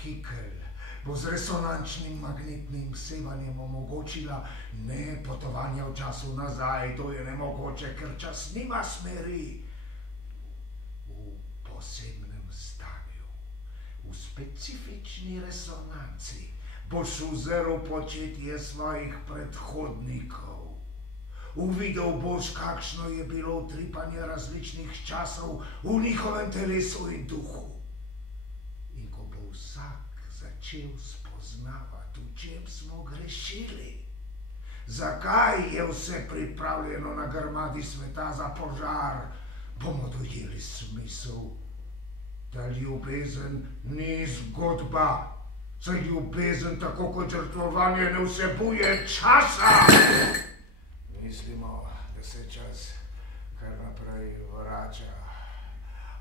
vehikel bo z resonančnim magnetnim sevanjem omogočila ne potovanja v času nazaj, to je nemogoče, ker čas nima smeri. V posebnem stanju, v specifični resonanci boš uzrl početje svojih predhodnikov. Uvidel boš, kakšno je bilo utripanje različnih časov v njihovem telesu in duhu. In ko bo vsak začel spoznavati, v čem smo grešili, zakaj je vse pripravljeno na grmadi sveta za požar, bomo dojeli smisel, da ljubezen ni zgodba, saj ljubezen, tako kot žrtvovanje, ne vsebuje časa. Mislimo, da se čas kar naprej vrača,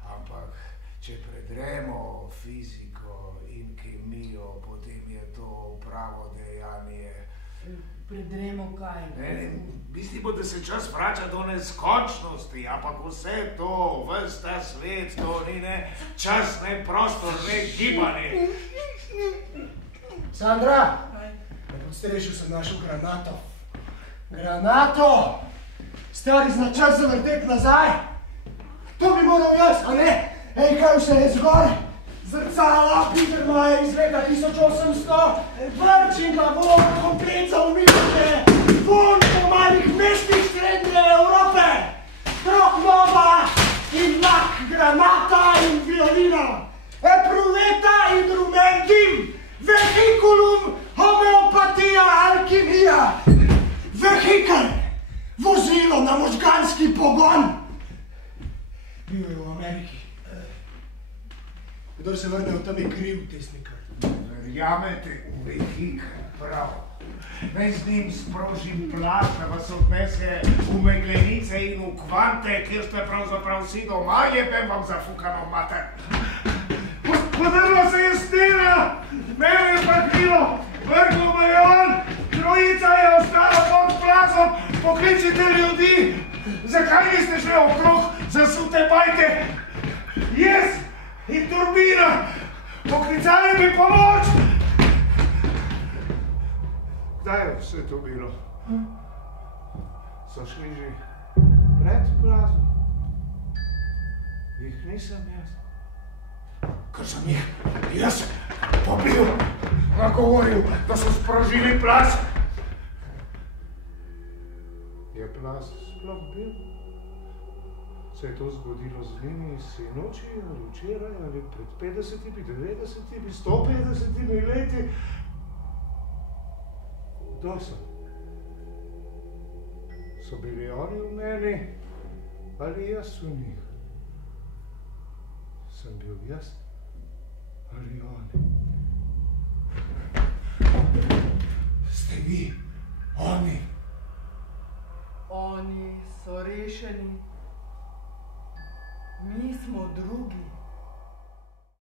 ampak če predremo fiziko in kemijo, potem je to pravo dejanje. Predremo kaj? Mislimo, da se čas vrača do neskončnosti, ampak vse to, ves ta svet, to ni ne čas, ne prostor, ne gibanje. Sandra, pod strešju sem našel granato. Granato! Stari, zna čas zavrteti nazaj. To bi moral jaz, a ne? Ej, kaj vse je zgore? Zrcala, Petermajer iz leta 1800, Vrčinga, von, komplet za umiljenje, von po malih mestih srednje Evrope, krok nova in lak, granata in violina, epruveta in rumen dim, vehikulum, homeopatija, alkimija, vehikel, vozilo na možganski pogon. Bil je v Ameriki. Kdor se vrne v tam je kriv, tesnikar. Verjamete v vehikel, prav. Naj z njim sprožim plaz, da vas odnese v meglenice in v kvante, kjer ste pravzaprav vsi doma, jebem vam zafukano mater. Podrla se je stena, mene je pa krilo, vrglo me je on, trojica je ostala pod plazom, pokličite ljudi, zakaj niste šli okrog zasute bajte? Jaz in turbina, poklicali bi pomoč. Kdaj je vse to bilo? So šli že pred plazom? Jih nisem jaz. Ker sem jih jaz pobil, nagovoril, da so sprožili plaz. Je plaz sploh bil? Se je to zgodilo z njimi sinoči ali včeraj ali pred 50, 90, 150 leti? Kdo so? So bili oni v meni ali jaz v njih? Sem bil jaz ali oni? Ste vi oni? Oni so rešeni. Mi smo drugi.